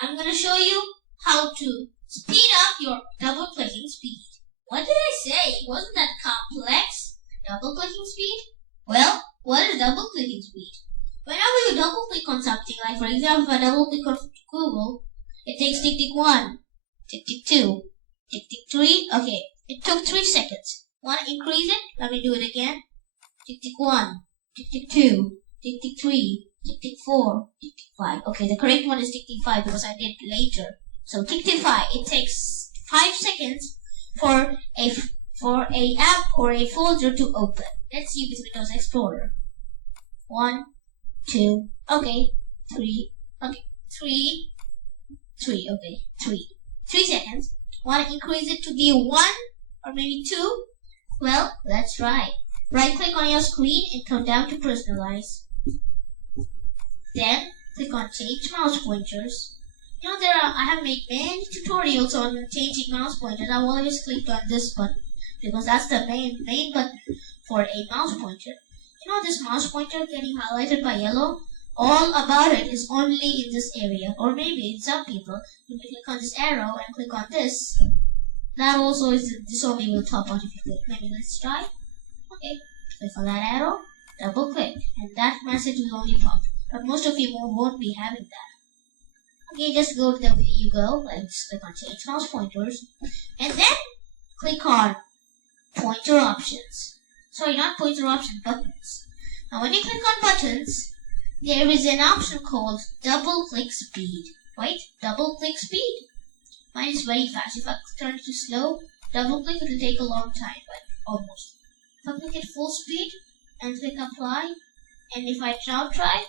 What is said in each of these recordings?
I'm going to show you how to speed up your double clicking speed. What did I say? Wasn't that complex? Double clicking speed? Well, what is double clicking speed? Whenever you double click on something, like for example, if I double click on Google, it takes tick tick 1, tick tick 2, tick tick 3. Okay, it took 3 seconds. Want to increase it? Let me do it again. Tick tick 1, tick tick 2, tick tick 3, tick tick 4, tick tick 5. Okay, the correct one is tick tick 5 because I did it later. So tick tick 5. It takes 5 seconds for a app or a folder to open. Let's see if it's Windows Explorer. 1, 2, okay, 3, okay, 3, okay, 3 seconds. Want to increase it to be 1 or maybe 2? Well, let's try. Right click on your screen and come down to personalize. Then click on change mouse pointers. You know, I have made many tutorials on changing mouse pointers. I've always clicked on this button because that's the main button for a mouse pointer. You know, this mouse pointer getting highlighted by yellow, all about it is only in this area. Or maybe in some people, you can click on this arrow and click on this. That also is, this only will top out if you click. Maybe let's try. Okay, click on that arrow, double click, and that message will only pop. But most of you won't be having that. Okay, just go to the way you go, like just click on change mouse pointers, and then click on pointer options. Sorry, not pointer options, buttons. Now when you click on buttons, there is an option called double click speed. Right? Double click speed. Mine is very fast. If I turn it to slow, double click, it will take a long time, but almost. If I click it full speed and click apply, and if I now try,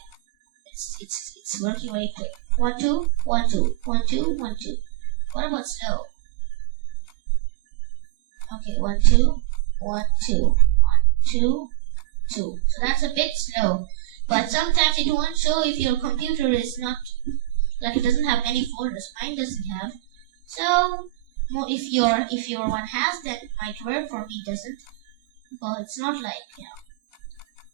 it's working very quick. 1 2 1 2 1 2 1 2. What about slow? Okay, 1 2 1 2 1 2 2. So that's a bit slow, but sometimes it won't show if your computer is not, like it doesn't have many folders. Mine doesn't have. So if your one has, then it might work. For me, it doesn't. But it's not like, you know.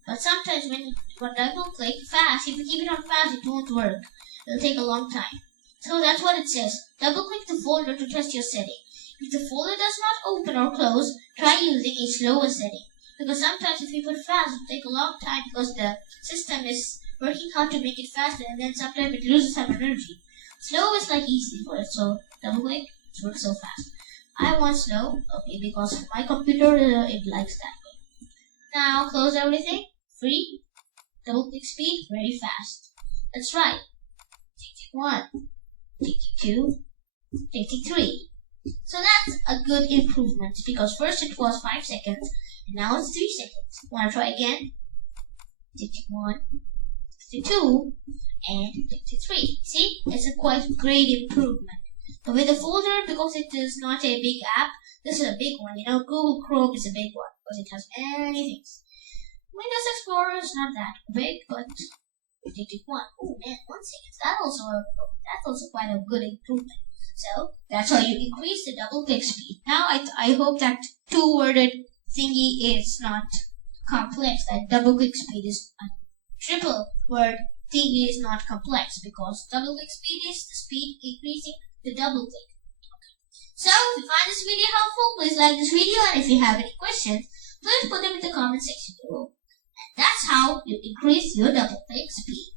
But sometimes when you double click fast, if you keep it on fast, it won't work. It'll take a long time. So that's what it says. Double click the folder to test your setting. If the folder does not open or close, try using a slower setting. Because sometimes if you put fast, it'll take a long time because the system is working hard to make it faster, and then sometimes it loses some energy. Slow is like easy for it, so double click, it works so fast. I want slow, okay, because my computer, it likes that way. Now close everything, free, double click speed, very fast. That's right. Tick tick 1, tick tick 2, tick tick 3. So that's a good improvement because first it was 5 seconds, and now it's 3 seconds. Want to try again? Tick tick 1, tick tick 2, and tick tick 3. See, it's a quite great improvement. But with the folder, because it is not a big app, this is a big one. You know, Google Chrome is a big one because it has many things. Windows Explorer is not that big, but tick tick 1. Oh man, 1 second. That's also quite a good improvement. So that's how you increase the double click speed. Now I hope that 2-worded thingy is not complex. That double click speed is a triple word thingy is not complex because double click speed is the speed increasing the double click. Okay. So if you find this video helpful, please like this video, and if you have any questions, please put them in the comment section below. And that's how you increase your double click speed.